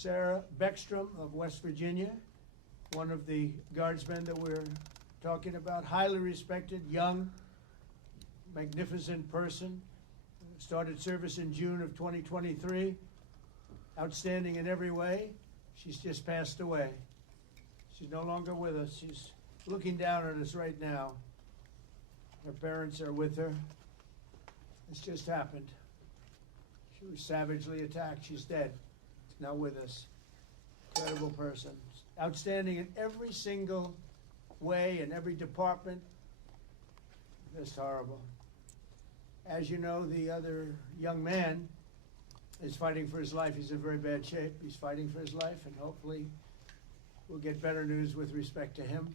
Sarah Beckstrom of West Virginia, one of the guardsmen that we're talking about, highly respected, young, magnificent person. Started service in June of 2023. Outstanding in every way. She's just passed away. She's no longer with us. She's looking down at us right now. Her parents are with her. This just happened. She was savagely attacked. She's dead. She's not with us. Incredible person. Outstanding in every single way, in every department. Just horrible. As you know, the other young man is fighting for his life. He's in very bad shape. He's fighting for his life, and hopefully we'll get better news with respect to him.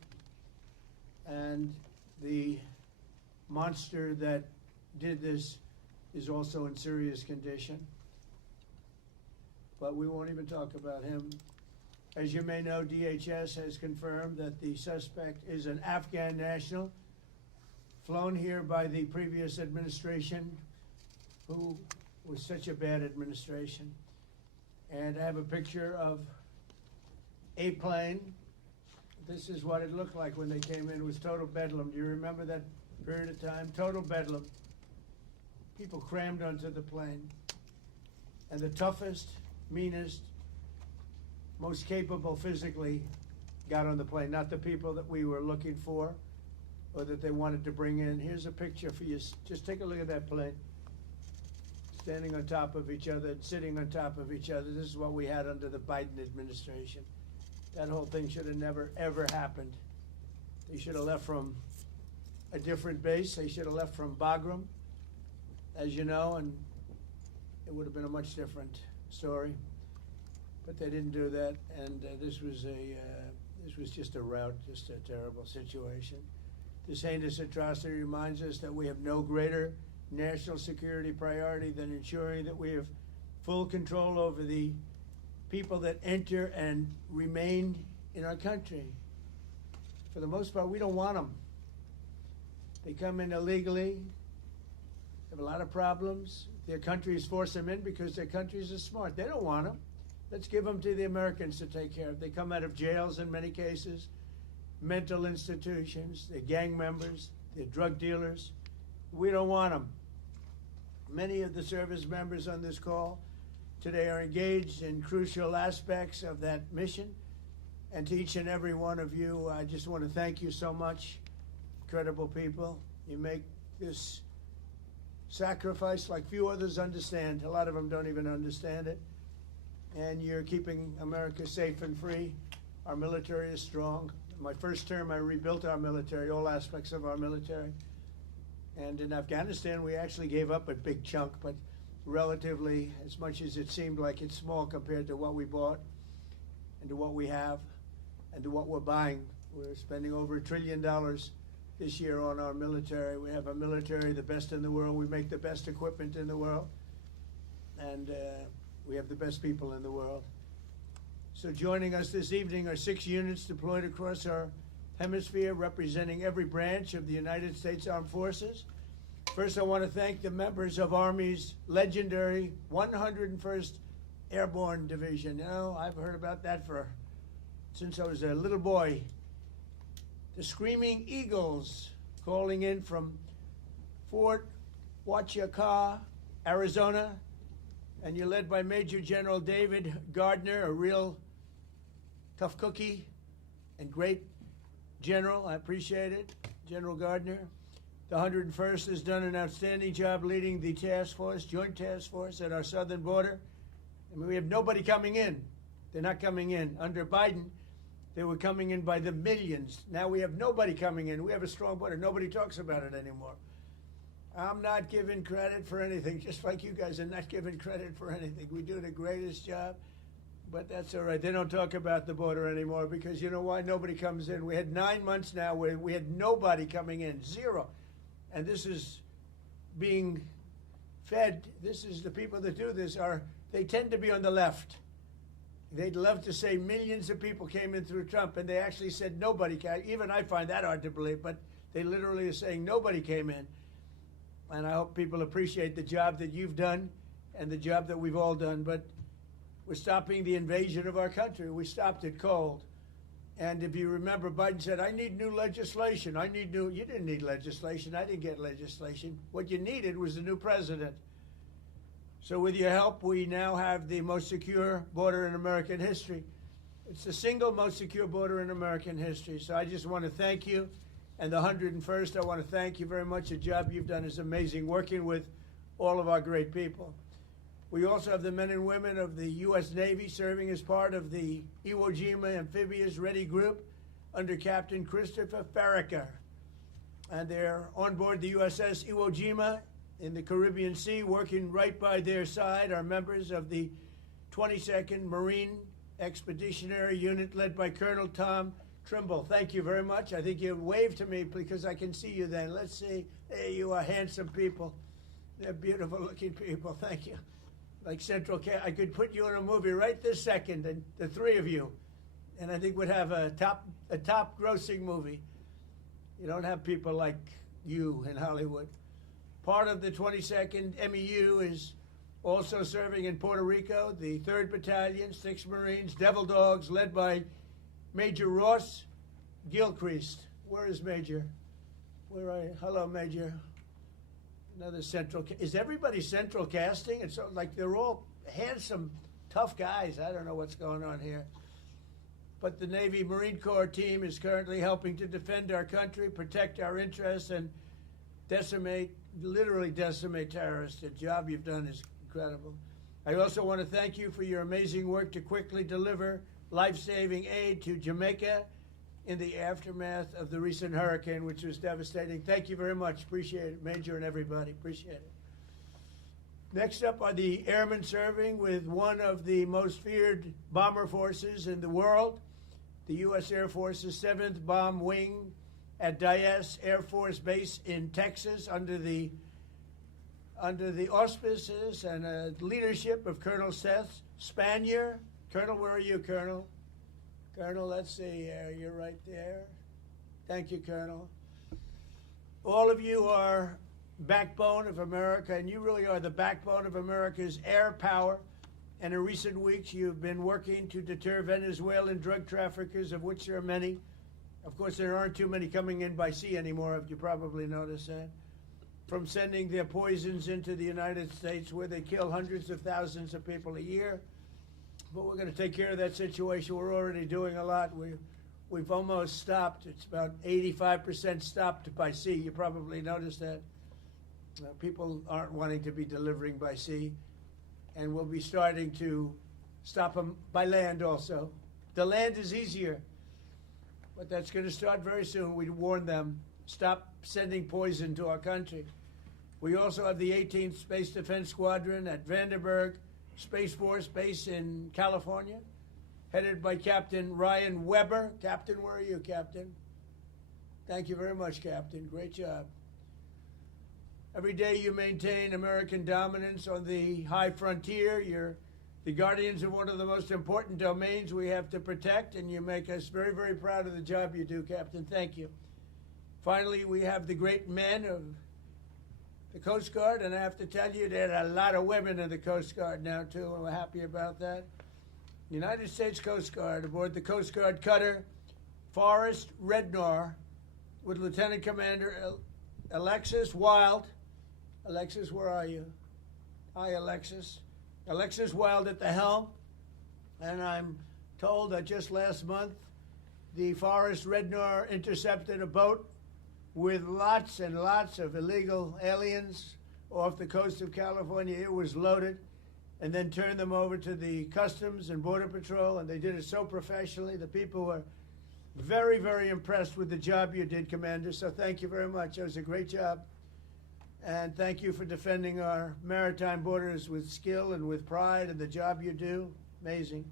And the monster that did this is also in serious condition. But we won't even talk about him. As you may know, DHS has confirmed that the suspect is an Afghan national, flown here by the previous administration, who was such a bad administration. And I have a picture of a plane. This is what it looked like when they came in. It was total bedlam. Do you remember that period of time? Total bedlam. People crammed onto the plane. And the toughest, meanest, most capable physically got on the plane. Not the people that we were looking for or that they wanted to bring in. Here's a picture for you. Just take a look at that plane. Standing on top of each other, sitting on top of each other. This is what we had under the Biden administration. That whole thing should have never, ever happened. They should have left from a different base. They should have left from Bagram, as you know, and it would have been a much different story. But they didn't do that, and this was just a rout, just a terrible situation. This heinous atrocity reminds us that we have no greater national security priority than ensuring that we have full control over the people that enter and remain in our country. For the most part, we don't want them. They come in illegally, have a lot of problems. Their countries force them in because their countries are smart. They don't want them. Let's give them to the Americans to take care of. They come out of jails in many cases, mental institutions, they're gang members, they're drug dealers. We don't want them. Many of the service members on this call today are engaged in crucial aspects of that mission. And to each and every one of you, I just want to thank you so much. Incredible people. You make this sacrifice like few others understand. A lot of them don't even understand it. And you're keeping America safe and free. Our military is strong. In my first term, I rebuilt our military, all aspects of our military. And in Afghanistan, we actually gave up a big chunk, but relatively, as much as it seemed like it's small compared to what we bought and to what we have and to what we're buying. We're spending over $1 trillion this year on our military. We have a military, the best in the world. We make the best equipment in the world. And we have the best people in the world. So joining us this evening are 6 units deployed across our hemisphere, representing every branch of the United States Armed Forces. First, I want to thank the members of Army's legendary 101st Airborne Division. You know, I've heard about that since I was a little boy. The Screaming Eagles, calling in from Fort Huachuca, Arizona, and you're led by Major General David Gardner, a real tough cookie and great general. I appreciate it, General Gardner. The 101st has done an outstanding job leading the task force, joint task force at our southern border. I mean, we have nobody coming in. They're not coming in. Under Biden, they were coming in by the millions. Now we have nobody coming in. We have a strong border. Nobody talks about it anymore. I'm not giving credit for anything, just like you guys are not giving credit for anything. We do the greatest job, but that's all right. They don't talk about the border anymore because you know why? Nobody comes in. We had 9 months now where we had nobody coming in, zero. And this is being fed. This is the people that do this they tend to be on the left. They'd love to say millions of people came in through Trump, and they actually said nobody came. Even I find that hard to believe, but they literally are saying nobody came in. And I hope people appreciate the job that you've done and the job that we've all done. But We're stopping the invasion of our country. We stopped it cold. And if you remember, Biden said, I need new legislation. I need new. You didn't need legislation. I didn't get legislation. What you needed was a new president. So with your help, we now have the most secure border in American history. It's the single most secure border in American history. So I just want to thank you. And the 101st, I want to thank you very much. The job you've done is amazing, working with all of our great people. We also have the men and women of the U.S. Navy serving as part of the Iwo Jima Amphibious Ready Group under Captain Christopher Farraker. And they're on board the USS Iwo Jima in the Caribbean Sea, working right by their side are members of the 22nd Marine Expeditionary Unit led by Colonel Tom Trimble. Thank you very much. I think you waved to me because I can see you then. Let's see. There you are, handsome people. They're beautiful looking people. Thank you. Like I could put you in a movie right this second, and the three of you, and I think we'd have a top grossing movie. You don't have people like you in Hollywood. Part of the 22nd MEU is also serving in Puerto Rico, the 3rd Battalion, 6th Marines, Devil Dogs, led by Major Ross Gilchrist. Where is Major? Where are you? Hello, Major. Another central. Is everybody central casting? It's like they're all handsome, tough guys. I don't know what's going on here. But the Navy Marine Corps team is currently helping to defend our country, protect our interests, and literally decimate terrorists. The job you've done is incredible. I also want to thank you for your amazing work to quickly deliver life-saving aid to Jamaica in the aftermath of the recent hurricane, which was devastating. Thank you very much. Appreciate it, Major and everybody. Appreciate it. Next up are the airmen serving with one of the most feared bomber forces in the world, the U.S. Air Force's 7th Bomb Wing at Dyess Air Force Base in Texas under the auspices and leadership of Colonel Seth Spanier. Colonel, where are you, Colonel? Colonel, let's see, you're right there. Thank you, Colonel. All of you are backbone of America, and you really are the backbone of America's air power. And in recent weeks, you've been working to deter Venezuelan drug traffickers, of which there are many. Of course, there aren't too many coming in by sea anymore, if you probably noticed that. From sending their poisons into the United States, where they kill hundreds of thousands of people a year. But we're going to take care of that situation. We're already doing a lot. We've almost stopped. It's about 85% stopped by sea. You probably noticed that. People aren't wanting to be delivering by sea. And we'll be starting to stop them by land also. The land is easier. But that's going to start very soon. We warn them, stop sending poison to our country. We also have the 18th Space Defense Squadron at Vandenberg Space Force Base in California, headed by Captain Ryan Weber. Captain, where are you, Captain? Thank you very much, Captain. Great job. Every day you maintain American dominance on the high frontier. You're the guardians of one of the most important domains we have to protect, and you make us very, very proud of the job you do, Captain. Thank you. Finally, we have the great men of the Coast Guard, and I have to tell you, there are a lot of women in the Coast Guard now, too, and we're happy about that. United States Coast Guard aboard the Coast Guard cutter Forrest Rednar with Lieutenant Commander Alexis Wild. Alexis, where are you? Hi, Alexis. Alexis Wild at the helm, and I'm told that just last month, the Forrest Rednar intercepted a boat with lots and lots of illegal aliens off the coast of California. It was loaded, and then turned them over to the Customs and Border Patrol, and they did it so professionally. The people were very, very impressed with the job you did, Commander, so thank you very much. It was a great job, and thank you for defending our maritime borders with skill and with pride, and the job you do, amazing.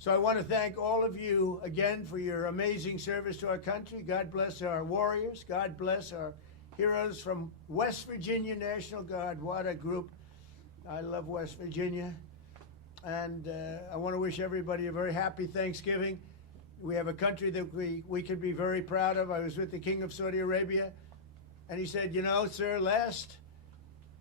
So I want to thank all of you again for your amazing service to our country. God bless our warriors. God bless our heroes from West Virginia National Guard. What a group. I love West Virginia. And I want to wish everybody a very happy Thanksgiving. We have a country that we can be very proud of. I was with the King of Saudi Arabia, and he said, you know, sir, last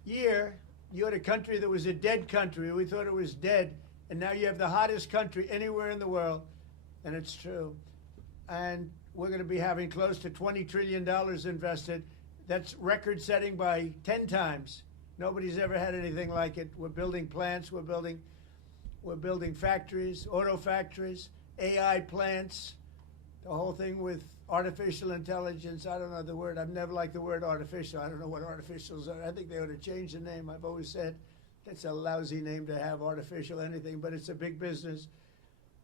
year you had a country that was a dead country. We thought it was dead. And now you have the hottest country anywhere in the world, and it's true. And we're going to be having close to $20 trillion invested. That's record-setting by 10 times. Nobody's ever had anything like it. We're building plants. We're building factories, auto factories, AI plants, the whole thing with artificial intelligence. I don't know the word. I've never liked the word artificial. I don't know what artificials are. I think they ought to change the name. I've always said it's a lousy name to have, artificial anything, but it's a big business.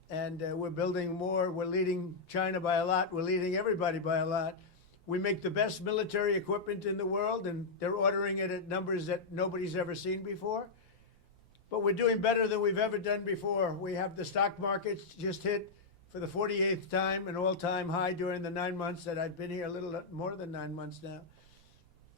And we're building more. We're leading China by a lot. We're leading everybody by a lot. We make the best military equipment in the world, and they're ordering it at numbers that nobody's ever seen before. But we're doing better than we've ever done before. We have the stock markets just hit, for the 48th time, an all-time high during the 9 months that I've been here, a little more than 9 months now.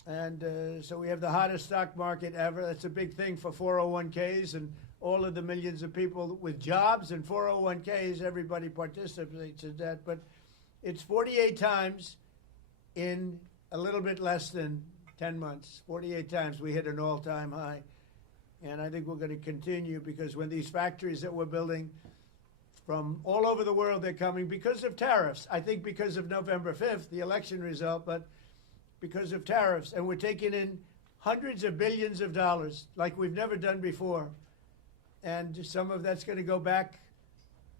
And so we have the hottest stock market ever. That's a big thing for 401ks and all of the millions of people with jobs and 401ks. Everybody participates in that. But it's 48 times in a little bit less than 10 months. 48 times we hit an all-time high. And I think we're going to continue, because when these factories that we're building from all over the world, they're coming because of tariffs. I think because of November 5th, the election result, but because of tariffs. And we're taking in hundreds of billions of dollars like we've never done before. And some of that's going to go back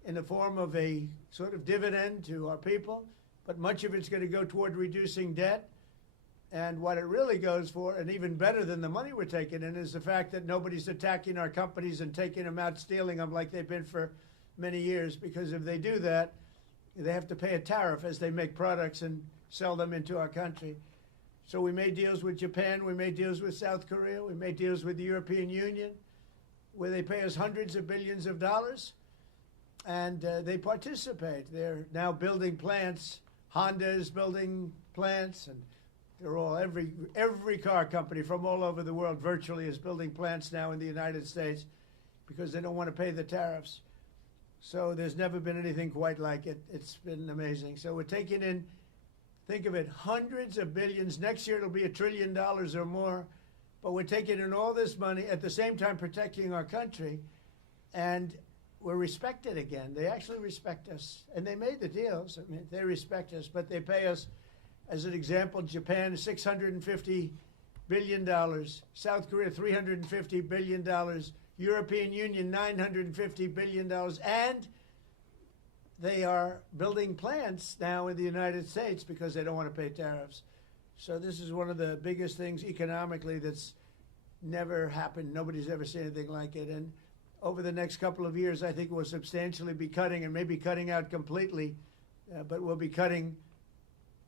in the form of a sort of dividend to our people, but much of it's going to go toward reducing debt. And what it really goes for, and even better than the money we're taking in, is the fact that nobody's attacking our companies and taking them out, stealing them like they've been for many years. Because if they do that, they have to pay a tariff as they make products and sell them into our country. So we made deals with Japan, we made deals with South Korea, we made deals with the European Union, where they pay us hundreds of billions of dollars, and they participate. They're now building plants. Honda is building plants, and they're all, every car company from all over the world virtually is building plants now in the United States because they don't want to pay the tariffs. So there's never been anything quite like it. It's been amazing. So we're taking in, think of it, hundreds of billions. Next year it'll be $1 trillion or more. But we're taking in all this money, at the same time protecting our country. And we're respected again. They actually respect us. And they made the deals. I mean, they respect us, but they pay us. As an example, Japan, $650 billion. South Korea, $350 billion. European Union, $950 billion. And they are building plants now in the United States because they don't want to pay tariffs. So this is one of the biggest things economically that's never happened. Nobody's ever seen anything like it. And over the next couple of years, I think we'll substantially be cutting, and maybe cutting out completely, but we'll be cutting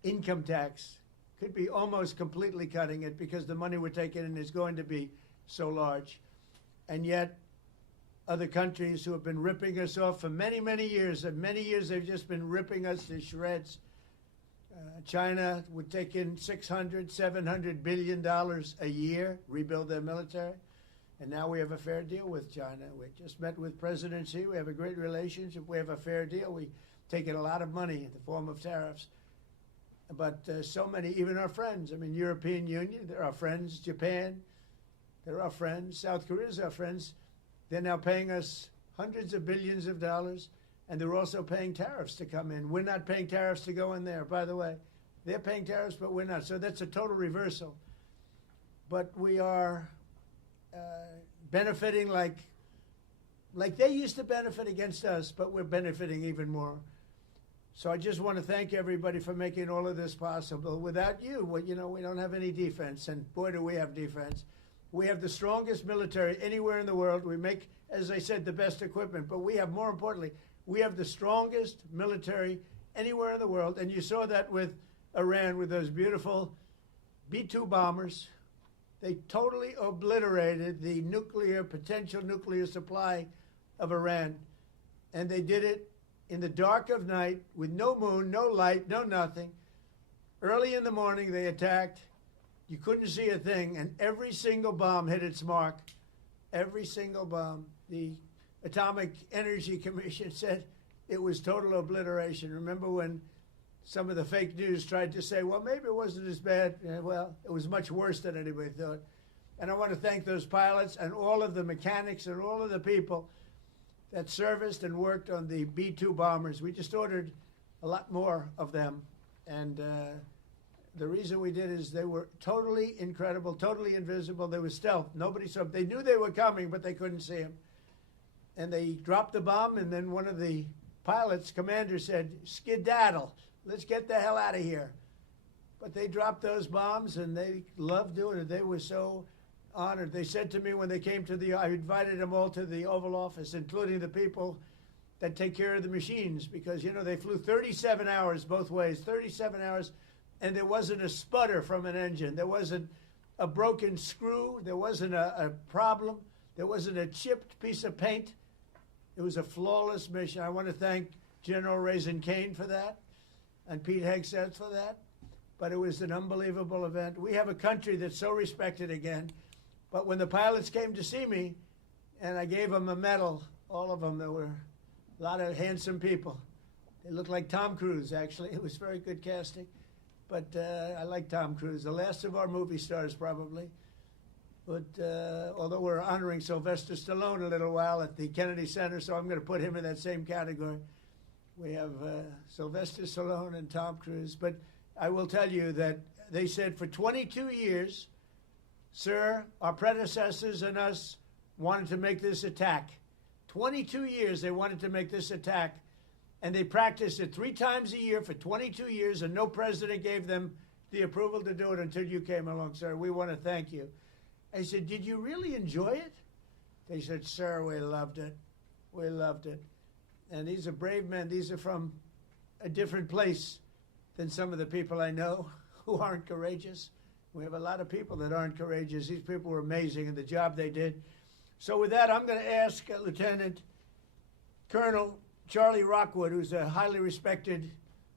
income tax. Could be almost completely cutting it because the money we're taking in is going to be so large. And yet, other countries who have been ripping us off for many, many years, and many years they've just been ripping us to shreds. China would take in $600, $700 billion a year, rebuild their military. And now we have a fair deal with China. We just met with President Xi. We have a great relationship. We have a fair deal. We take in a lot of money in the form of tariffs. But so many, even our friends, I mean, European Union, they're our friends. Japan, they're our friends. South Korea is our friends. They're now paying us hundreds of billions of dollars, and they're also paying tariffs to come in. We're not paying tariffs to go in there, by the way. They're paying tariffs, but we're not. So that's a total reversal. But we are benefiting like they used to benefit against us, but we're benefiting even more. So I just want to thank everybody for making all of this possible. Without you, well, you know, we don't have any defense, and boy, do we have defense. We have the strongest military anywhere in the world. We make, as I said, the best equipment, but we have, more importantly, we have the strongest military anywhere in the world, and you saw that with Iran, with those beautiful B-2 bombers. They totally obliterated the potential nuclear supply of Iran, and they did it in the dark of night with no moon, no light, no nothing. Early in the morning, they attacked. You couldn't see a thing, and every single bomb hit its mark. Every single bomb. The Atomic Energy Commission said it was total obliteration. Remember when some of the fake news tried to say, well, maybe it wasn't as bad. Well, it was much worse than anybody thought. And I want to thank those pilots and all of the mechanics and all of the people that serviced and worked on the B-2 bombers. We just ordered a lot more of them. And the reason we did is they were totally incredible, totally invisible. They were stealth. Nobody saw them. They knew they were coming, but they couldn't see them. And they dropped the bomb, and then one of the pilots, commander, said, "Skedaddle. Let's get the hell out of here." But they dropped those bombs, and they loved doing it. They were so honored. They said to me when they came to I invited them all to the Oval Office, including the people that take care of the machines, because, you know, they flew 37 hours both ways, 37 hours, and there wasn't a sputter from an engine. There wasn't a broken screw. There wasn't a problem. There wasn't a chipped piece of paint. It was a flawless mission. I want to thank General Raisin Kane for that and Pete Hegseth for that. But it was an unbelievable event. We have a country that's so respected again. But when the pilots came to see me and I gave them a medal, all of them, there were a lot of handsome people. They looked like Tom Cruise, actually. It was very good casting. But I like Tom Cruise, the last of our movie stars, probably. But although we're honoring Sylvester Stallone a little while at the Kennedy Center, so I'm going to put him in that same category. We have Sylvester Stallone and Tom Cruise. But I will tell you that they said for 22 years, "Sir, our predecessors and us wanted to make this attack." 22 years they wanted to make this attack. And they practiced it 3 times a year for 22 years, and no president gave them the approval to do it until you came along, sir. We want to thank you. I said, "Did you really enjoy it?" They said, "Sir, we loved it. We loved it." And these are brave men. These are from a different place than some of the people I know who aren't courageous. We have a lot of people that aren't courageous. These people were amazing in the job they did. So with that, I'm going to ask Lieutenant Colonel Charlie Rockwood, who's a highly respected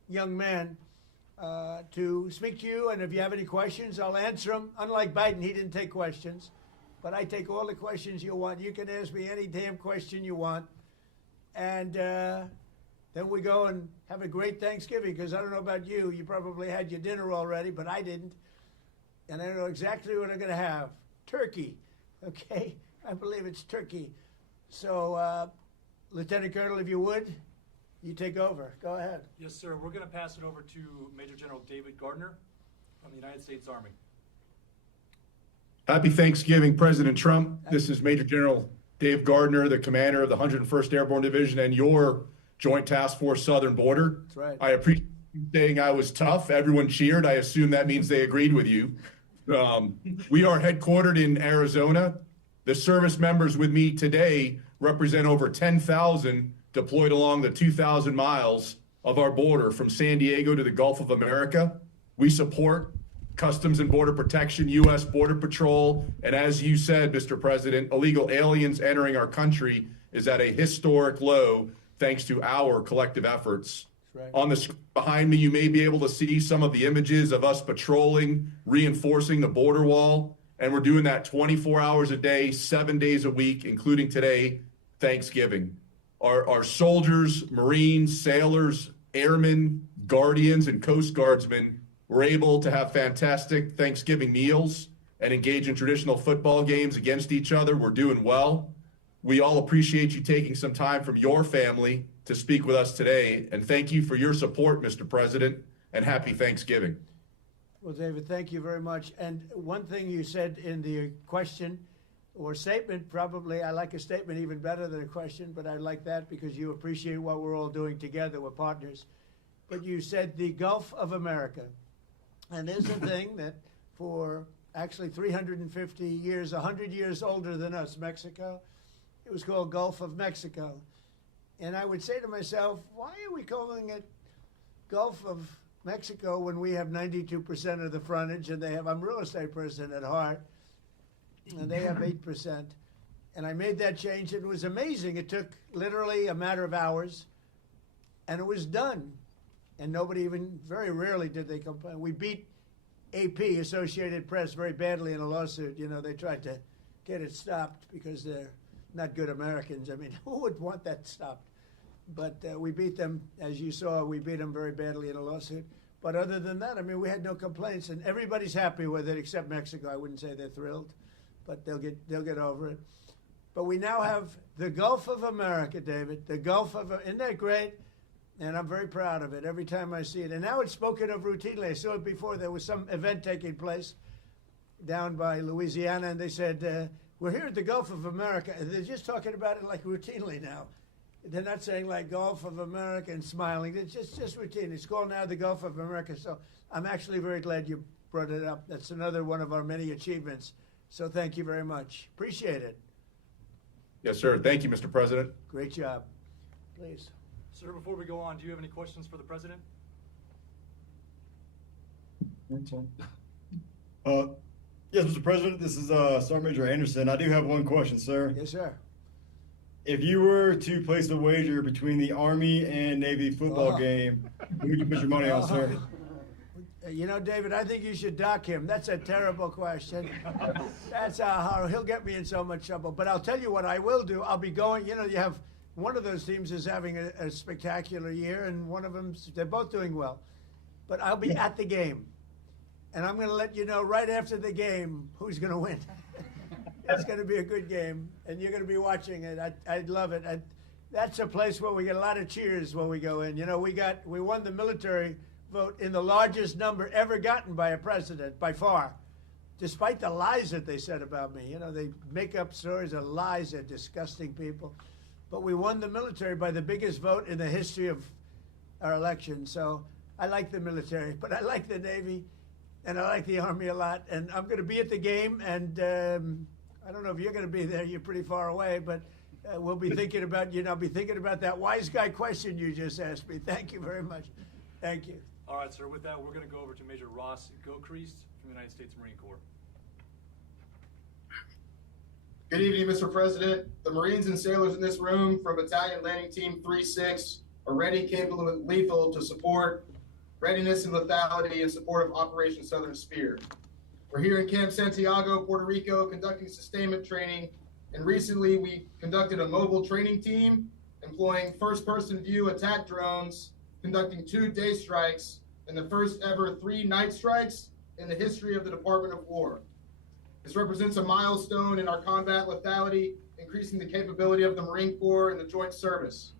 young man, to speak to you. And if you have any questions, I'll answer them. Unlike Biden, he didn't take questions. But I take all the questions you want. You can ask me any damn question you want. And then we go and have a great Thanksgiving, because I don't know about you. You probably had your dinner already, but I didn't. And I know exactly what I'm going to have. Turkey. Okay? I believe it's turkey. So, Lieutenant Colonel, if you would, you take over. Go ahead. Yes, sir. We're going to pass it over to Major General David Gardner from the United States Army. Happy Thanksgiving, President Trump. This is Major General Dave Gardner, the commander of the 101st Airborne Division and your Joint Task Force Southern Border. That's right. I appreciate you saying I was tough. Everyone cheered. I assume that means they agreed with you. We are headquartered in Arizona. The service members with me today represent over 10,000 deployed along the 2,000 miles of our border from San Diego to the Gulf of America. We support Customs and Border Protection, U.S. Border Patrol, and as you said, Mr. President, illegal aliens entering our country is at a historic low thanks to our collective efforts. Right. On the screen behind me, you may be able to see some of the images of us patrolling, reinforcing the border wall, and we're doing that 24 hours a day, 7 days a week, including today, Thanksgiving. Our soldiers, Marines, sailors, airmen, guardians, and Coast Guardsmen were able to have fantastic Thanksgiving meals and engage in traditional football games against each other. We're doing well. We all appreciate you taking some time from your family to speak with us today, and thank you for your support, Mr. President, and happy Thanksgiving. Well, David, thank you very much. And one thing you said in the question or statement, probably, I like a statement even better than a question, but I like that because you appreciate what we're all doing together. We're partners. But you said the Gulf of America. And there's a thing that for actually 350 years, 100 years older than us, Mexico, it was called Gulf of Mexico. And I would say to myself, why are we calling it Gulf of Mexico when we have 92% of the frontage and they have, I'm a real estate person at heart, and they have 8%. And I made that change, and it was amazing. It took literally a matter of hours, and it was done. And nobody even, very rarely did they complain. We beat AP, Associated Press, very badly in a lawsuit. You know, they tried to get it stopped because they're not good Americans. I mean, who would want that stopped? But we beat them, as you saw, we beat them very badly in a lawsuit. But other than that, I mean, we had no complaints, and everybody's happy with it except Mexico. I wouldn't say they're thrilled, but they'll get over it. But we now have the Gulf of America, David. The Gulf of, isn't that great? And I'm very proud of it every time I see it. And now it's spoken of routinely. I saw it before. There was some event taking place down by Louisiana, and they said, we're here at the Gulf of America. And they're just talking about it like routinely now. They're not saying like Gulf of America and smiling. It's just routine. It's called now the Gulf of America. So I'm actually very glad you brought it up. That's another one of our many achievements. So thank you very much. Appreciate it. Yes, sir. Thank you, Mr. President. Great job. Please. Sir, before we go on, do you have any questions for the president? Yes, Mr. President, this is Sergeant Major Anderson. I do have one question, sir. Yes, sir. If you were to place a wager between the Army and Navy football game, who would you put your money on, sir? You know, David, I think you should dock him. That's a terrible question. That's how he'll get me in so much trouble. But I'll tell you what I will do. I'll be going, you know, you have one of those teams is having a spectacular year, and one of them, they're both doing well. But I'll be at the game. And I'm going to let you know right after the game who's going to win. It's going to be a good game, and you're going to be watching it. I'd love it. That's a place where we get a lot of cheers when we go in. You know, we won the military vote in the largest number ever gotten by a president, by far, despite the lies that they said about me. You know, they make up stories of lies. They're disgusting people. But we won the military by the biggest vote in the history of our election. So I like the military, but I like the Navy, and I like the Army a lot. And I'm going to be at the game, and I don't know if you're going to be there. You're pretty far away, but we'll be thinking about, you know, I'll be thinking about that wise guy question you just asked me. Thank you very much. Thank you. All right, sir. With that, we're going to go over to Major Ross Gilchrist from the United States Marine Corps. Good evening, Mr. President. The Marines and sailors in this room from Battalion Landing Team 3-6 are ready, capable, and lethal to support readiness and lethality in support of Operation Southern Spear. We're here in Camp Santiago, Puerto Rico, conducting sustainment training, and recently we conducted a mobile training team employing first-person view attack drones, conducting 2 day strikes and the first ever 3 night strikes in the history of the Department of War. This represents a milestone in our combat lethality, increasing the capability of the Marine Corps and the Joint Service.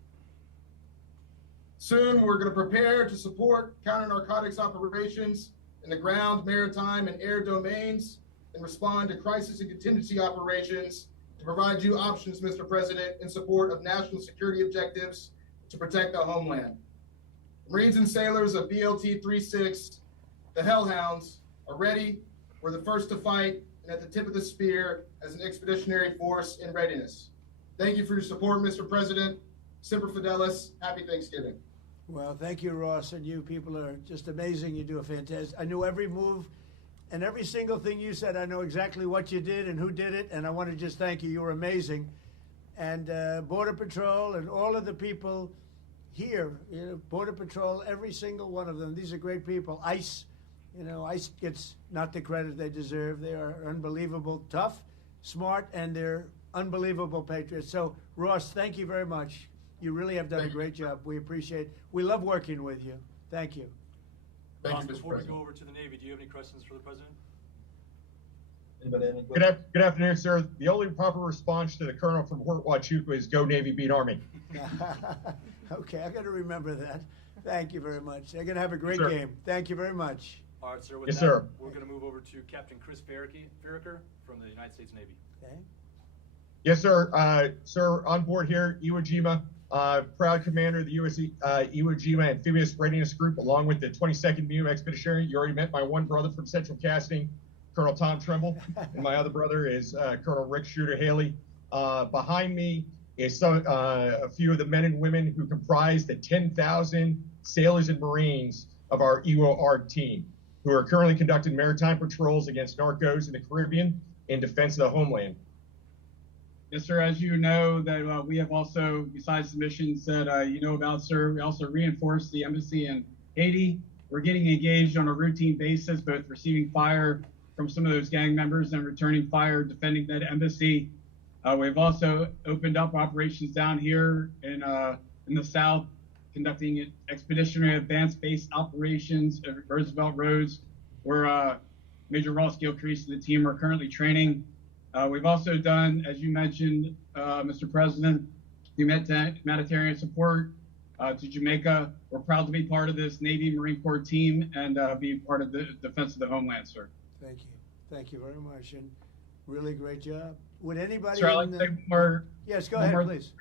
Soon, we're going to prepare to support counter-narcotics operations in the ground, maritime, and air domains, and respond to crisis and contingency operations to provide you options, Mr. President, in support of national security objectives to protect the homeland. Marines and sailors of BLT 3-6, the Hellhounds, are ready. We're the first to fight and at the tip of the spear as an expeditionary force in readiness. Thank you for your support, Mr. President. Semper Fidelis. Happy Thanksgiving. Well, thank you, Ross, and you people are just amazing. You do a fantastic. I knew every move and every single thing you said. I know exactly what you did and who did it, and I want to just thank you. You were amazing. And Border Patrol and all of the people here, you know, Border Patrol, every single one of them. These are great people. ICE, you know, ICE gets not the credit they deserve. They are unbelievable, tough, smart, and they're unbelievable patriots. So, Ross, thank you very much. You really have done a great job. We appreciate it. We love working with you. Thank you. Thank Ross, you, Mr. before we President. go over to the Navy, do you have any questions for the president? Anybody have any questions? Good afternoon, sir. The only proper response to the colonel from Fort Huachuca is "Go Navy, beat Army." Okay, I got to remember that. Thank you very much. They're going to have a great Sir. game. Thank you very much. All right, sir. With Yes, that, sir. we're going to move over to Captain Chris Farraker from the United States Navy. Okay. Yes, sir. Sir, on board here, Iwo Jima, proud commander of the Iwo Jima Amphibious Readiness Group, along with the 22nd MEU Expeditionary. You already met my one brother from Central Casting, Colonel Tom Trimble, and my other brother is Colonel Rick Shooter Haley. Behind me is a few of the men and women who comprise the 10,000 sailors and Marines of our Iwo ARG team, who are currently conducting maritime patrols against narcos in the Caribbean in defense of the homeland. Yes, sir. As you know, that we have also, besides the missions that you know about, sir, we also reinforce the embassy in Haiti. We're getting engaged on a routine basis, both receiving fire from some of those gang members and returning fire, defending that embassy. We've also opened up operations down here in the south, conducting expeditionary advanced base operations at Roosevelt Roads, where Major Ross Gilchrist and the team are currently training. We've also done, as you mentioned, Mr. President, humanitarian support to Jamaica. We're proud to be part of this Navy Marine Corps team and be part of the defense of the homeland, sir. Thank you. Thank you very much, and really great job. Would anybody? Sir, I'd like to say one more. Yes, go one ahead, more please.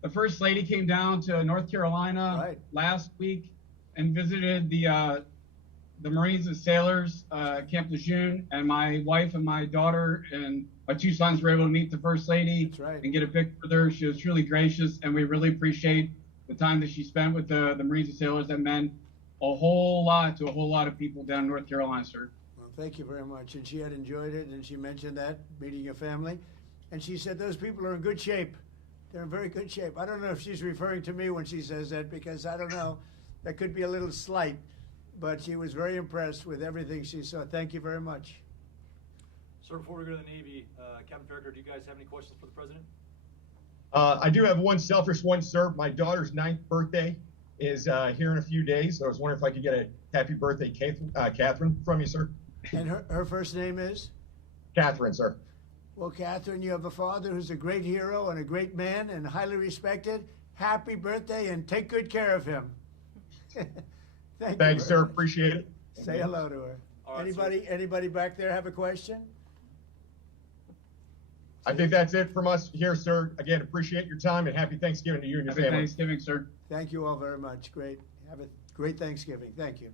The First Lady came down to North Carolina last week and visited the Marines and Sailors Camp Lejeune, and my wife and my daughter and my two sons were able to meet the First Lady. That's right. And get a picture with her. She was truly gracious, and we really appreciate the time that she spent with the Marines and Sailors. That meant a whole lot to a whole lot of people down in North Carolina, sir. Well, thank you very much. And she had enjoyed it, and she mentioned that, meeting your family. And she said those people are in good shape. They're in very good shape. I don't know if she's referring to me when she says that, because I don't know. That could be a little slight. But she was very impressed with everything she saw. Thank you very much. Sir, before we go to the Navy, Captain Farragut, do you guys have any questions for the President? I do have one selfish one, sir. My daughter's 9th birthday is here in a few days. So I was wondering if I could get a happy birthday, Catherine, from you, sir. And her first name is? Catherine, sir. Well, Catherine, you have a father who's a great hero and a great man and highly respected. Happy birthday, and take good care of him. Thanks, sir. Appreciate it. Say hello to her. All right, Anybody back there have a question? I think that's it from us here, sir. Again, appreciate your time and happy Thanksgiving to you and your Happy family. Thanksgiving, sir. Thank you all very much. Great. Have a great Thanksgiving. Thank you.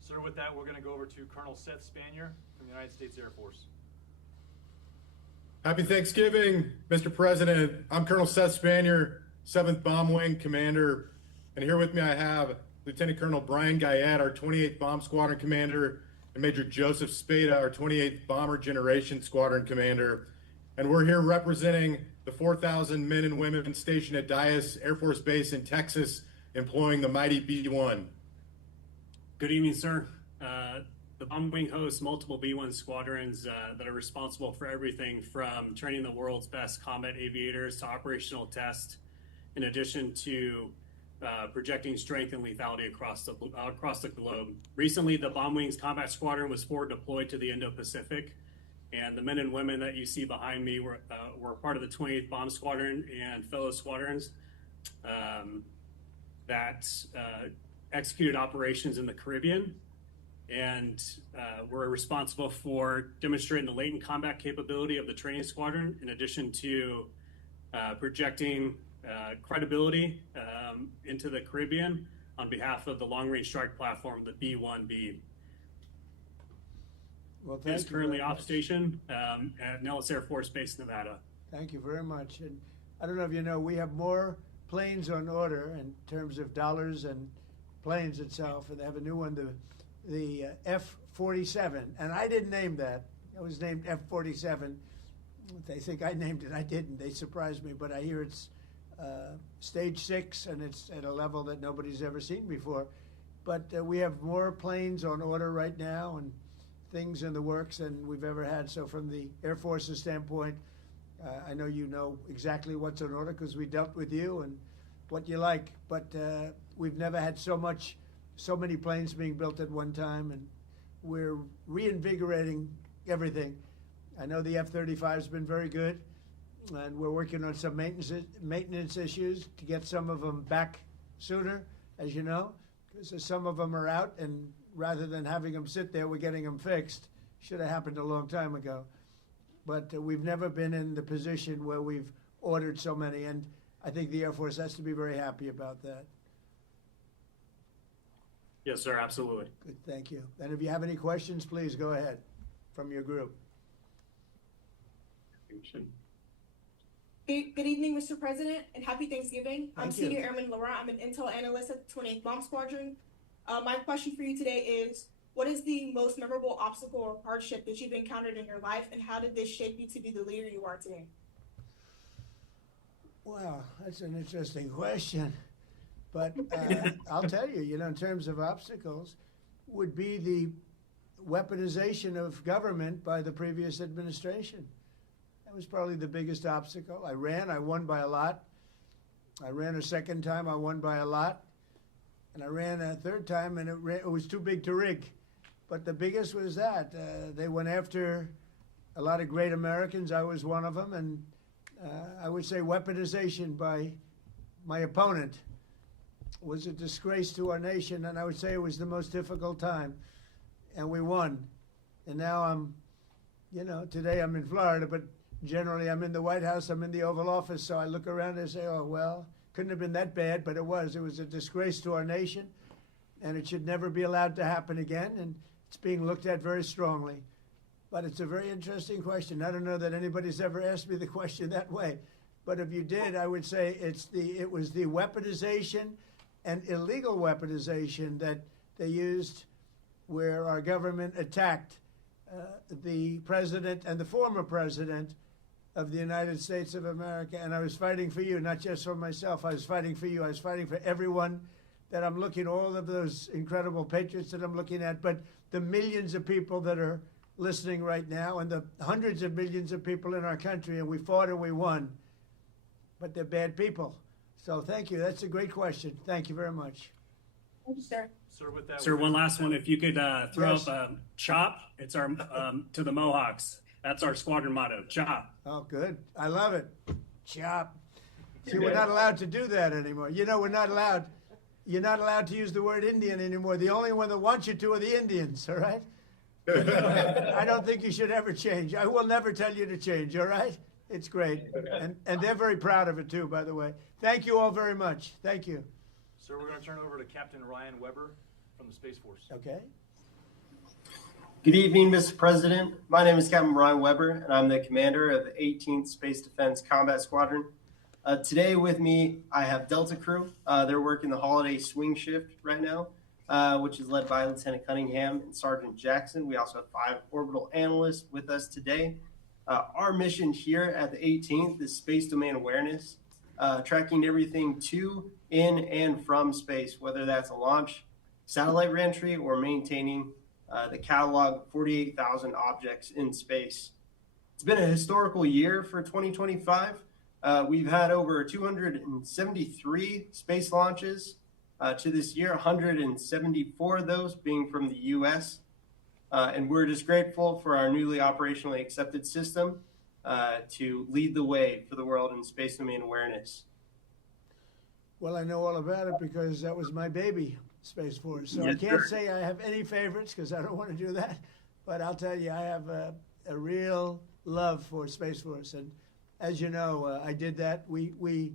Sir, with that, we're going to go over to Colonel Seth Spanier from the United States Air Force. Happy Thanksgiving, Mr. President. I'm Colonel Seth Spanier, 7th Bomb Wing Commander. And here with me I have Lieutenant Colonel Brian Guyette, our 28th Bomb Squadron Commander, and Major Joseph Spada, our 28th Bomber Generation Squadron Commander. And we're here representing the 4,000 men and women stationed at Dyess Air Force Base in Texas, employing the mighty B-1. Good evening, sir. The Bomb Wing hosts multiple B-1 squadrons that are responsible for everything from training the world's best combat aviators to operational tests, in addition to projecting strength and lethality across the globe. Recently, the Bomb Wings Combat Squadron was forward deployed to the Indo-Pacific, and the men and women that you see behind me were part of the 28th Bomb Squadron and fellow squadrons that executed operations in the Caribbean, and were responsible for demonstrating the latent combat capability of the training squadron, in addition to projecting credibility into the Caribbean on behalf of the long-range strike platform, the B-1B. Well, It is currently off station at Nellis Air Force Base, Nevada. Thank you very much. And I don't know if you know, we have more planes on order in terms of dollars and planes itself, and they have a new one, the F-47, and I didn't name that. It was named F-47. They think I named it. I didn't. They surprised me, but I hear it's stage 6, and it's at a level that nobody's ever seen before. But we have more planes on order right now and things in the works than we've ever had. So from the Air Force's standpoint, I know you know exactly what's on order because we dealt with you and what you like. But we've never had so many planes being built at one time, and we're reinvigorating everything. I know the F-35 has been very good, and we're working on some maintenance issues to get some of them back sooner, as you know, because some of them are out, and rather than having them sit there, we're getting them fixed. Should have happened a long time ago. But we've never been in the position where we've ordered so many, and I think the Air Force has to be very happy about that. Yes, sir, absolutely. Good, thank you. And if you have any questions, please go ahead from your group. Good evening, Mr. President, and happy Thanksgiving. I'm Thank you. Senior Airman Laurent. I'm an intel analyst at the 28th Bomb Squadron. My question for you today is, what is the most memorable obstacle or hardship that you've encountered in your life, and how did this shape you to be the leader you are today? Wow, that's an interesting question. But I'll tell you, in terms of obstacles, would be the weaponization of government by the previous administration. That was probably the biggest obstacle. I won by a lot. I ran a second time, I won by a lot. And I ran a third time, and it was too big to rig. But the biggest was that. They went after a lot of great Americans. I was one of them, and I would say weaponization by my opponent was a disgrace to our nation, and I would say it was the most difficult time, and we won. And now I'm, today I'm in Florida, but generally I'm in the White House, I'm in the Oval Office, so I look around and say, oh, well, couldn't have been that bad, but it was. It was a disgrace to our nation, and it should never be allowed to happen again, and it's being looked at very strongly. But it's a very interesting question. I don't know that anybody's ever asked me the question that way. But if you did, I would say it was the weaponization and illegal weaponization that they used where our government attacked the president and the former president of the United States of America. And I was fighting for you, not just for myself. I was fighting for you. I was fighting for everyone that I'm looking, all of those incredible patriots that I'm looking at, but the millions of people that are listening right now and the hundreds of millions of people in our country, and we fought and we won, but they're bad people. So thank you. That's a great question. Thank you very much. Thank you, sir. Sir, with that, Sir, one last one. If you could throw Yes. up CHOP, it's our to the Mohawks. That's our squadron motto, CHOP. Oh, good. I love it. Chop. See, we're not allowed to do that anymore. We're not allowed. You're not allowed to use the word Indian anymore. The only one that wants you to are the Indians, all right? I don't think you should ever change. I will never tell you to change, all right? It's great. And they're very proud of it, too, by the way. Thank you all very much. Thank you. sir, we're going to turn over to Captain Ryan Weber from the Space Force. Okay. Good evening, Mr. President. My name is Captain Ryan Weber, and I'm the commander of the 18th Space Defense Combat Squadron. Today with me, I have Delta Crew. They're working the holiday swing shift right now, which is led by Lieutenant Cunningham and Sergeant Jackson. We also have 5 orbital analysts with us today. Our mission here at the 18th is space domain awareness, tracking everything to, in, and from space, whether that's a launch, satellite reentry, or maintaining the catalog of 48,000 objects in space. It's been a historical year for 2025. We've had over 273 space launches to this year, 174 of those being from the U.S. And we're just grateful for our newly operationally accepted system to lead the way for the world in space domain awareness. Well, I know all about it because that was my baby, Space Force. So Yes, I can't sir. say I have any favorites because I don't want to do that. But I'll tell you, I have a real love for Space Force. And as you know, I did that. We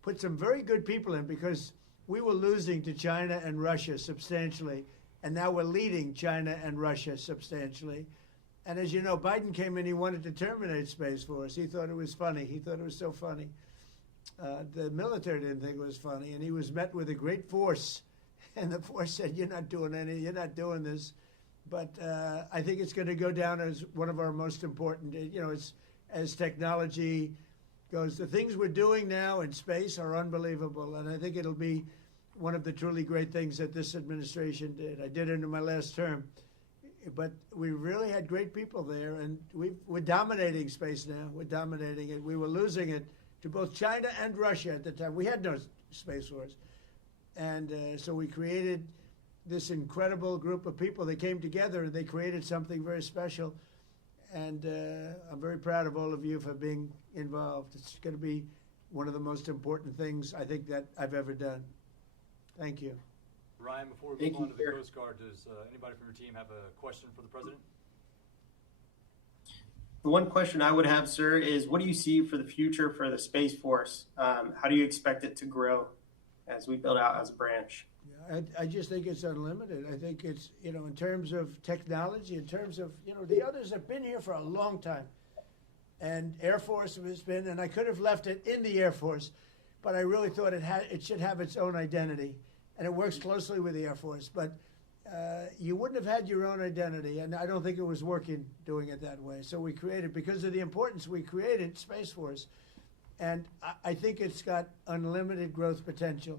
put some very good people in because we were losing to China and Russia substantially. And now we're leading China and Russia substantially. And as you know, Biden came in, he wanted to terminate Space Force. He thought it was funny. He thought it was so funny. The military didn't think it was funny. And he was met with a great force. And the force said, you're not doing this. But I think it's going to go down as one of our most important, as technology goes. The things we're doing now in space are unbelievable. And I think it'll be one of the truly great things that this administration did. I did it in my last term. But we really had great people there. And we're dominating space now. We're dominating it. We were losing it to both China and Russia at the time. We had no Space Force. And so we created this incredible group of people that came together and they created something very special. And I'm very proud of all of you for being involved. It's going to be one of the most important things I think that I've ever done. Thank you. Ryan, before we Thank move on you, to the sir. Coast Guard, does anybody from your team have a question for the President? The one question I would have, sir, is what do you see for the future for the Space Force? How do you expect it to grow as we build out as a branch? I just think it's unlimited. I think it's, in terms of technology, in terms of, the others have been here for a long time. And Air Force has been, and I could have left it in the Air Force, but I really thought it should have its own identity. And it works closely with the Air Force. But you wouldn't have had your own identity, and I don't think it was working doing it that way. So we created, because of the importance, we created Space Force. And I think it's got unlimited growth potential.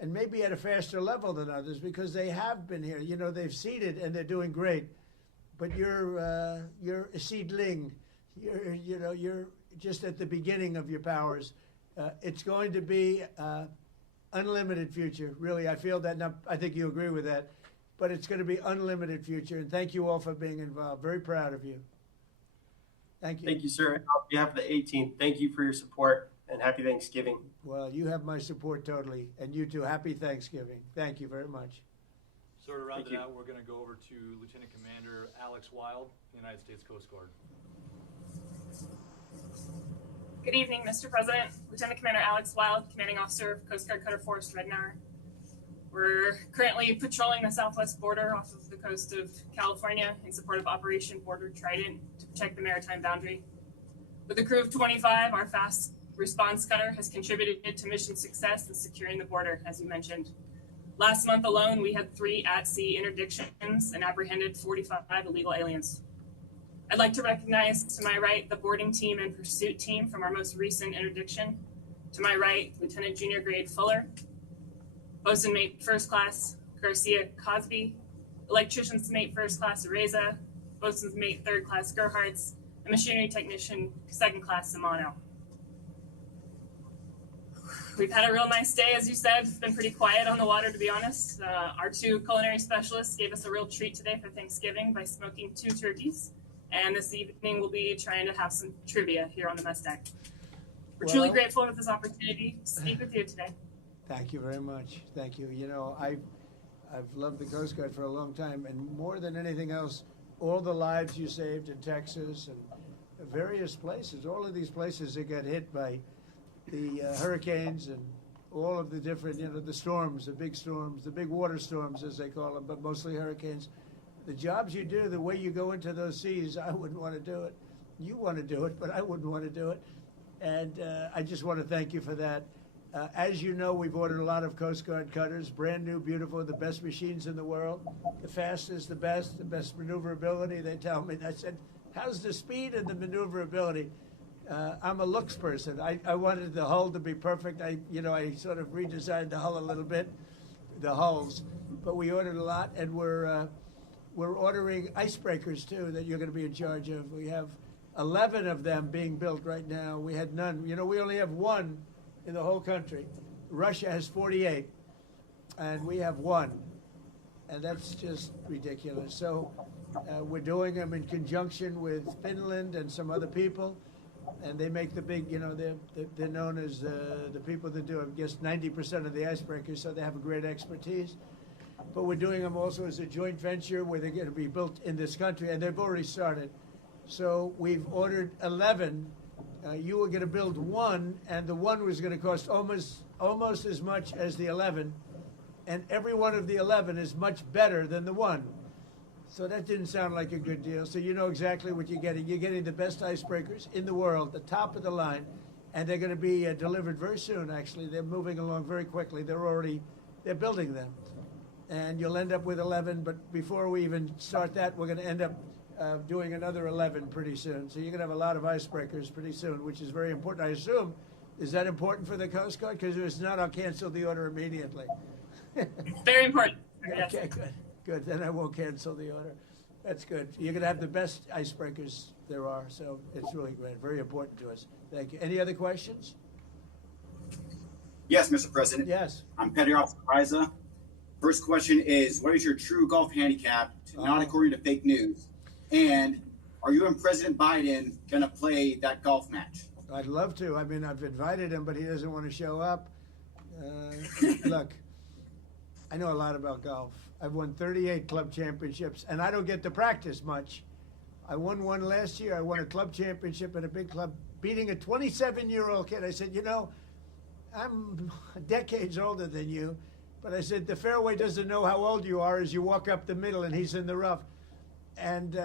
And maybe at a faster level than others because they have been here. They've seeded and they're doing great. But you're a seedling. You're just at the beginning of your powers. It's going to be unlimited future. Really, I feel that. And I think you agree with that. But it's going to be unlimited future. And thank you all for being involved. Very proud of you. Thank you. Thank you, sir. On behalf of the 18th, thank you for your support and happy Thanksgiving. Well, you have my support totally, and you too. Happy Thanksgiving. Thank you very much. So to round Thank it you. out, we're going to go over to Lieutenant Commander Alex Wild, United States Coast Guard. Good evening, Mr. President. Lieutenant Commander Alex Wild, Commanding Officer of Coast Guard Cutter Force Rednar. We're currently patrolling the southwest border off of the coast of California in support of Operation Border Trident to protect the maritime boundary. With a crew of 25, our fast response cutter has contributed to mission success in securing the border, as you mentioned. Last month alone, we had 3 at-sea interdictions and apprehended 45 illegal aliens. I'd like to recognize to my right the boarding team and pursuit team from our most recent interdiction. To my right, Lieutenant Junior Grade Fuller, Bosun Mate First Class Garcia Cosby, Electrician's Mate First Class Areza, Bosun's Mate Third Class Gerhards, and Machinery Technician Second Class Simano. We've had a real nice day, as you said. It's been pretty quiet on the water, to be honest. Our 2 culinary specialists gave us a real treat today for Thanksgiving by smoking 2 turkeys. And this evening we'll be trying to have some trivia here on the mess deck. We're truly grateful for this opportunity to speak with you today. Thank you very much. Thank you. You know, I've loved the Coast Guard for a long time, and more than anything else, all the lives you saved in Texas and various places, all of these places that got hit by the hurricanes and all of the different, you know, the storms, the big water storms, as they call them, but mostly hurricanes. The jobs you do, the way you go into those seas, I wouldn't want to do it. You want to do it, but I wouldn't want to do it. And I just want to thank you for that. As you know, we've ordered a lot of Coast Guard cutters, brand new, beautiful, the best machines in the world, the fastest, the best maneuverability. They tell me. I said, how's the speed and the maneuverability? I'm a looks person. I wanted the hull to be perfect. I sort of redesigned the hull a little bit, the hulls, but we ordered a lot, and we're ordering icebreakers too that you're going to be in charge of. We have 11 of them being built right now. We had none. You know, we only have 1 in the whole country. Russia has 48, and we have 1, and that's just ridiculous. So we're doing them in conjunction with Finland and some other people, and they make the big, you know, they're known as the people that do, I guess, 90% of the icebreakers, so they have a great expertise. But we're doing them also as a joint venture where they're going to be built in this country, and they've already started. So we've ordered 11. You were going to build 1, and the 1 was going to cost almost as much as the 11, and every one of the 11 is much better than the 1. So that didn't sound like a good deal. So you know exactly what you're getting. You're getting the best icebreakers in the world, the top of the line, and they're going to be delivered very soon, actually. They're moving along very quickly. They're building them. And you'll end up with 11, but before we even start that, we're going to end up doing another 11 pretty soon. So you're going to have a lot of icebreakers pretty soon, which is very important. I assume, is that important for the Coast Guard? Because if it's not, I'll cancel the order immediately. Very important. Yes. Okay, good. Then I won't cancel the order. That's good. You're going to have the best icebreakers there are, so it's really great. Very important to us. Thank you. Any other questions? Yes, Mr. President. Yes. I'm Petty Officer Riza. First question is, what is your true golf handicap, not according to fake news? And are you and President Biden going to play that golf match? I'd love to. I mean, I've invited him, but he doesn't want to show up. Look, I know a lot about golf. I've won 38 club championships, and I don't get to practice much. I won one last year. I won a club championship at a big club, beating a 27-year-old kid. I said, you know, I'm decades older than you. But I said, the fairway doesn't know how old you are as you walk up the middle and he's in the rough. And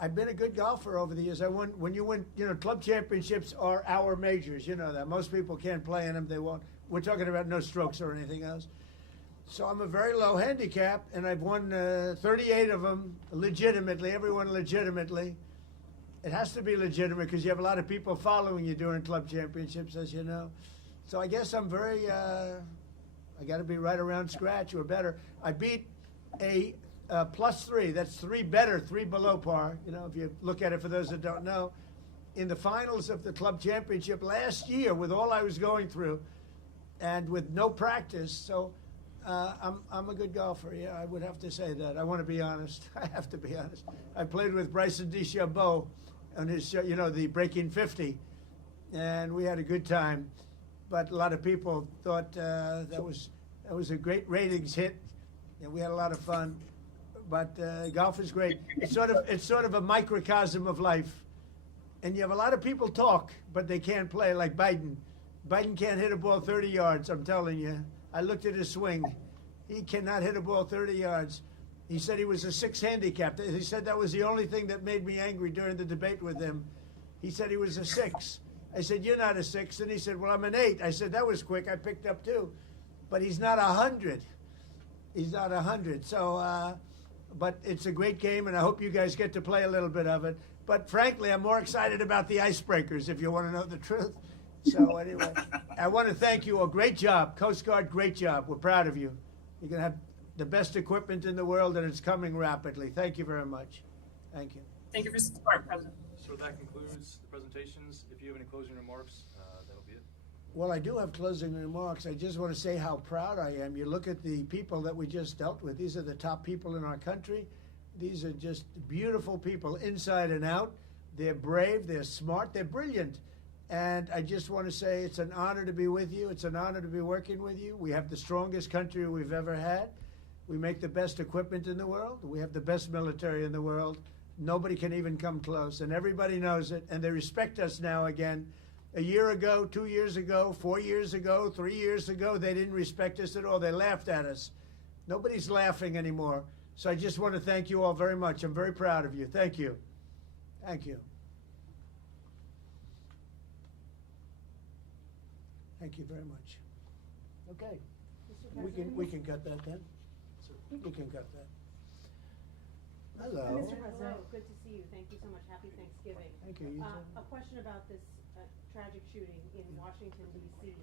I've been a good golfer over the years. When you win, you know, club championships are our majors. You know that. Most people can't play in them. They won't. We're talking about no strokes or anything else. So I'm a very low handicap, and I've won 38 of them legitimately, everyone legitimately. It has to be legitimate because you have a lot of people following you during club championships, as you know. So I guess I'm very... I got to be right around scratch or better. I beat a +3. That's 3 better, 3 below par. You know, if you look at it for those that don't know, in the finals of the club championship last year, with all I was going through, and with no practice. So I'm a good golfer. Yeah, I would have to say that. I want to be honest. I have to be honest. I played with Bryson DeChambeau on his show, you know, the Breaking 50, and we had a good time. But a lot of people thought that was a great ratings hit, and we had a lot of fun. But golf is great. It's sort of a microcosm of life, and you have a lot of people talk, but they can't play. Like Biden. Biden can't hit a ball 30 yards. I'm telling you. I looked at his swing. He cannot hit a ball 30 yards. He said he was a 6 handicap. He said that was the only thing that made me angry during the debate with him. He said he was a 6. I said, you're not a 6. And he said, well, I'm an 8. I said, that was quick. I picked up 2. But he's not 100. He's not 100. So, but it's a great game, and I hope you guys get to play a little bit of it. But frankly, I'm more excited about the icebreakers, if you want to know the truth. So anyway, I want to thank you all. Great job. Coast Guard, great job. We're proud of you. You're going to have the best equipment in the world, and it's coming rapidly. Thank you very much. Thank you. Thank you for your support, President. So that concludes the presentations. If you have any closing remarks, that'll be it. Well, I do have closing remarks. I just want to say how proud I am. You look at the people that we just dealt with. These are the top people in our country. These are just beautiful people inside and out. They're brave, they're smart, they're brilliant. And I just want to say it's an honor to be with you. It's an honor to be working with you. We have the strongest country we've ever had. We make the best equipment in the world. We have the best military in the world. Nobody can even come close, and everybody knows it, and they respect us now again. A year ago, 2 years ago, 4 years ago, 3 years ago, they didn't respect us at all. They laughed at us. Nobody's laughing anymore. So I just want to thank you all very much. I'm very proud of you. Thank you. Thank you. Thank you very much. Okay. We can cut that then. We can cut that. Hello. Mr. President, good to see you. Thank you so much. Happy Thanksgiving. Thank you. You too. A question about this tragic shooting in Washington, D.C.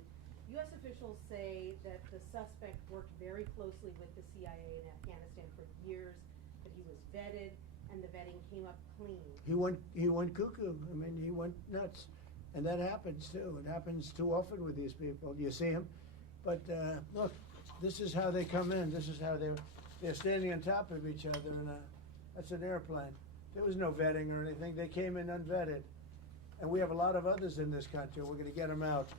U.S. officials say that the suspect worked very closely with the CIA in Afghanistan for years, that he was vetted, and the vetting came up clean. He went cuckoo. I mean, he went nuts. And that happens too. It happens too often with these people. You see them, but look, this is how they come in. This is how they're standing on top of each other, and that's an airplane. There was no vetting or anything. They came in unvetted, and we have a lot of others in this country. We're going to get them out,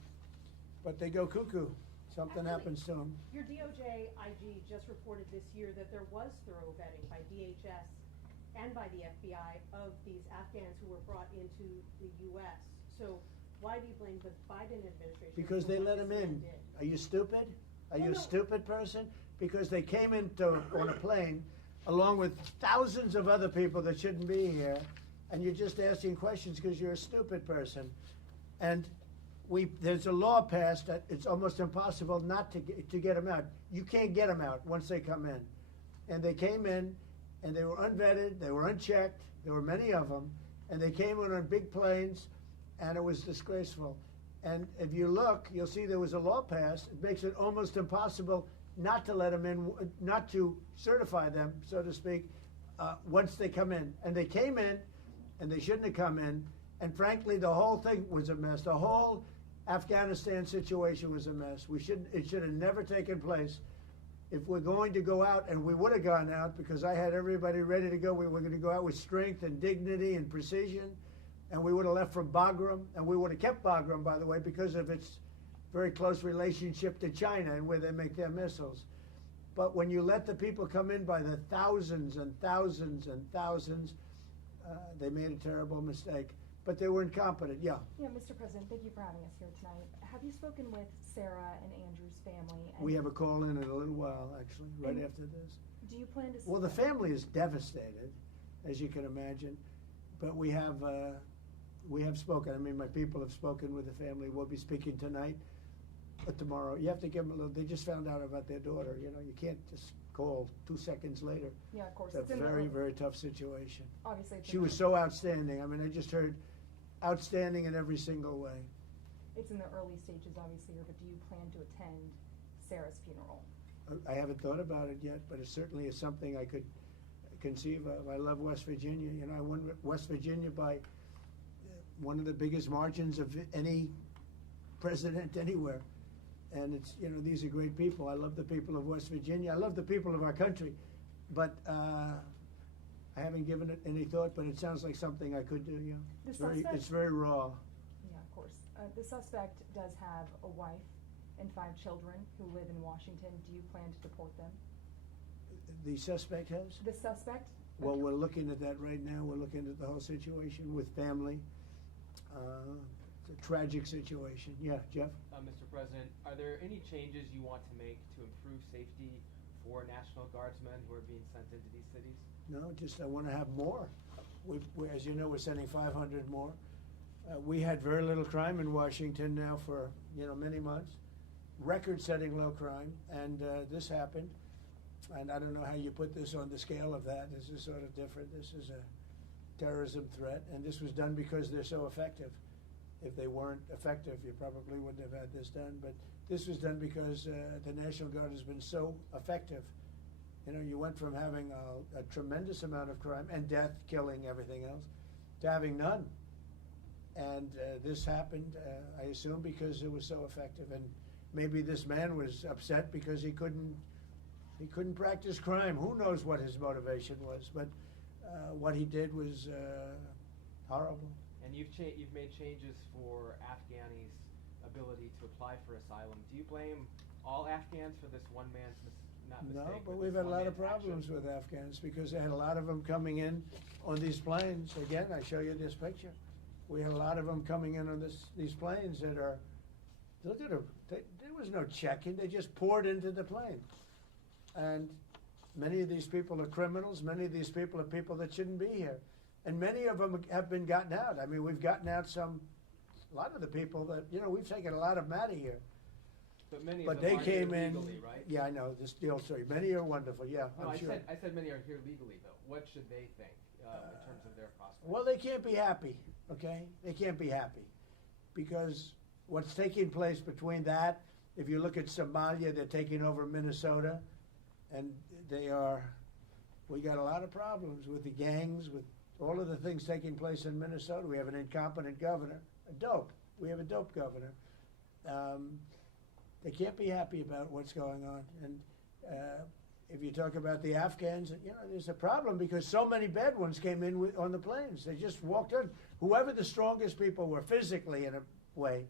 but they go cuckoo. Something happens to them. Your DOJ IG just reported this year that there was thorough vetting by DHS and by the FBI of these Afghans who were brought into the U.S. So why do you blame the Biden administration? Because they let them in. Are you stupid? Are you a stupid person? Because they came on a plane along with thousands of other people that shouldn't be here, and you're just asking questions because you're a stupid person. And there's a law passed that it's almost impossible not to get them out. You can't get them out once they come in. And they came in, and they were unvetted, they were unchecked, there were many of them, and they came in on big planes, and it was disgraceful. And if you look, you'll see there was a law passed. It makes it almost impossible not to let them in, not to certify them, so to speak, once they come in. And they came in, and they shouldn't have come in. And frankly, the whole thing was a mess. The whole Afghanistan situation was a mess. It should have never taken place. If we're going to go out, and we would have gone out because I had everybody ready to go, we were going to go out with strength and dignity and precision. And we would have left from Bagram, and we would have kept Bagram, by the way, because of its very close relationship to China and where they make their missiles. But when you let the people come in by the thousands and thousands and thousands, they made a terrible mistake. But they were incompetent, yeah. Yeah, Mr. President, thank you for having us here tonight. Have you spoken with Sarah and Andrew's family? And we have a call in a little while, actually, right after this. Do you plan to... Well, the family is devastated, as you can imagine. But we have spoken. I mean, my people have spoken with the family. We'll be speaking tonight, but tomorrow. You have to give them a little. They just found out about their daughter. You know, you can't just call 2 seconds later. Yeah, of course. It's a very, very tough situation. Obviously, she was so outstanding. I mean, I just heard outstanding in every single way. It's in the early stages, obviously, but do you plan to attend Sarah's funeral? I haven't thought about it yet, but it certainly is something I could conceive of. I love West Virginia. You know, I won West Virginia by one of the biggest margins of any president anywhere. And it's, you know, these are great people. I love the people of West Virginia. I love the people of our country. But I haven't given it any thought, but it sounds like something I could do, yeah. The It's very raw. Yeah, of course. The suspect does have a wife and 5 children who live in Washington. Do you plan to deport them? The suspect has? The suspect? Well, we're looking at that right now. We're looking at the whole situation with family. It's a tragic situation. Yeah, Jeff? Mr. President, are there any changes you want to make to improve safety for National Guardsmen who are being sent into these cities? No, just I want to have more. As you know, we're sending 500 more. We had very little crime in Washington now for, many months. Record-setting low crime, and this happened. And I don't know how you put this on the scale of that. This is sort of different. This is a terrorism threat, and this was done because they're so effective. If they weren't effective, you probably wouldn't have had this done. But this was done because the National Guard has been so effective. You went from having a tremendous amount of crime and death, killing, everything else, to having none. And this happened, I assume, because it was so effective. And maybe this man was upset because he couldn't practice crime. Who knows what his motivation was? But what he did was horrible. And you've made changes for Afghanis' ability to apply for asylum. Do you blame all Afghans for this one man's mistake? No, but we've had a lot of problems with Afghans because they had a lot of them coming in on these planes. Again, I show you this picture. We had a lot of them coming in on these planes that are, look at them. There was no checking. They just poured into the plane. And many of these people are criminals. Many of these people are people that shouldn't be here. And many of them have been gotten out. I mean, we've gotten out a lot of the people that, we've taken a lot of them out of here. But they came in legally, right? Yeah, I know, this the old story. Many are wonderful, yeah, No, I'm sure. I said many are here legally, though. What should they think in terms of their prospects? Well, they can't be happy, okay? They can't be happy. Because what's taking place between that, if you look at Somalia, they're taking over Minnesota, and we got a lot of problems with the gangs, with all of the things taking place in Minnesota. We have an incompetent governor, we have a dope governor. They can't be happy about what's going on. And if you talk about the Afghans, there's a problem because so many bad ones came in on the planes. They just walked in. Whoever the strongest people were physically in a way,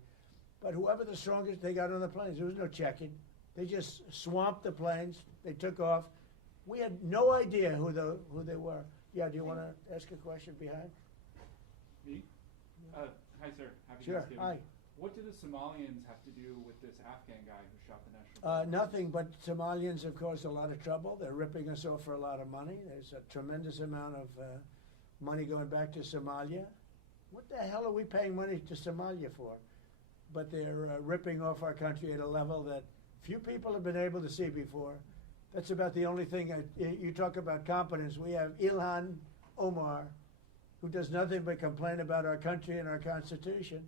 but whoever the strongest, they got on the planes. There was no checking. They just swamped the planes. They took off. We had no idea who they were. Yeah, do you want to ask a question behind? Me? Hi, sir. Happy Sure, Thanksgiving. hi. What do the Somalians have to do with this Afghan guy who shot the national? Nothing, but Somalians have caused a lot of trouble. They're ripping us off for a lot of money. There's a tremendous amount of money going back to Somalia. What the hell are we paying money to Somalia for? But they're ripping off our country at a level that few people have been able to see before. That's about the only thing. You talk about competence. We have Ilhan Omar, who does nothing but complain about our country and our Constitution.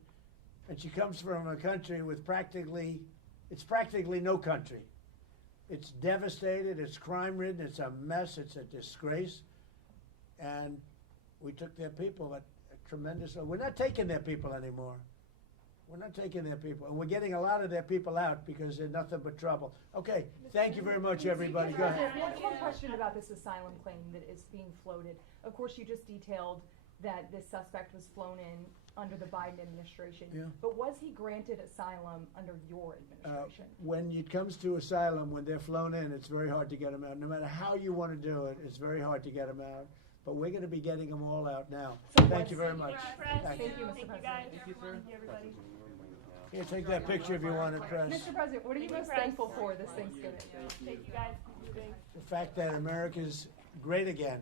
And she comes from a country with practically no country. It's devastated, it's crime-ridden, it's a mess, it's a disgrace. And we took their people at a tremendous, we're not taking their people anymore. We're not taking their people. And we're getting a lot of their people out because they're nothing but trouble. Okay, thank you very much, everybody. Go ahead. One question about this asylum claim that is being floated. Of course, you just detailed that this suspect was flown in under the Biden administration. Yeah. But was he granted asylum under your administration? When it comes to asylum, when they're flown in, it's very hard to get them out. No matter how you want to do it, it's very hard to get them out. But we're going to be getting them all out now. Thank you very much. Thank you, Mr. President. Thank you, sir. Thank you, everybody. Here, take that picture if you want it, press. Mr. President, what are you most thankful for this Thanksgiving? Thank you, guys. The fact that America's great again.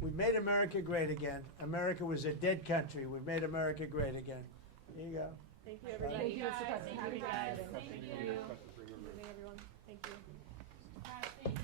We've made America great again. America was a dead country. We've made America great again. Here you go. Thank you, everybody. Thank you, Mr. President. Thank you, guys. Thanksgiving. Thank you. Good evening, everyone. Thank you.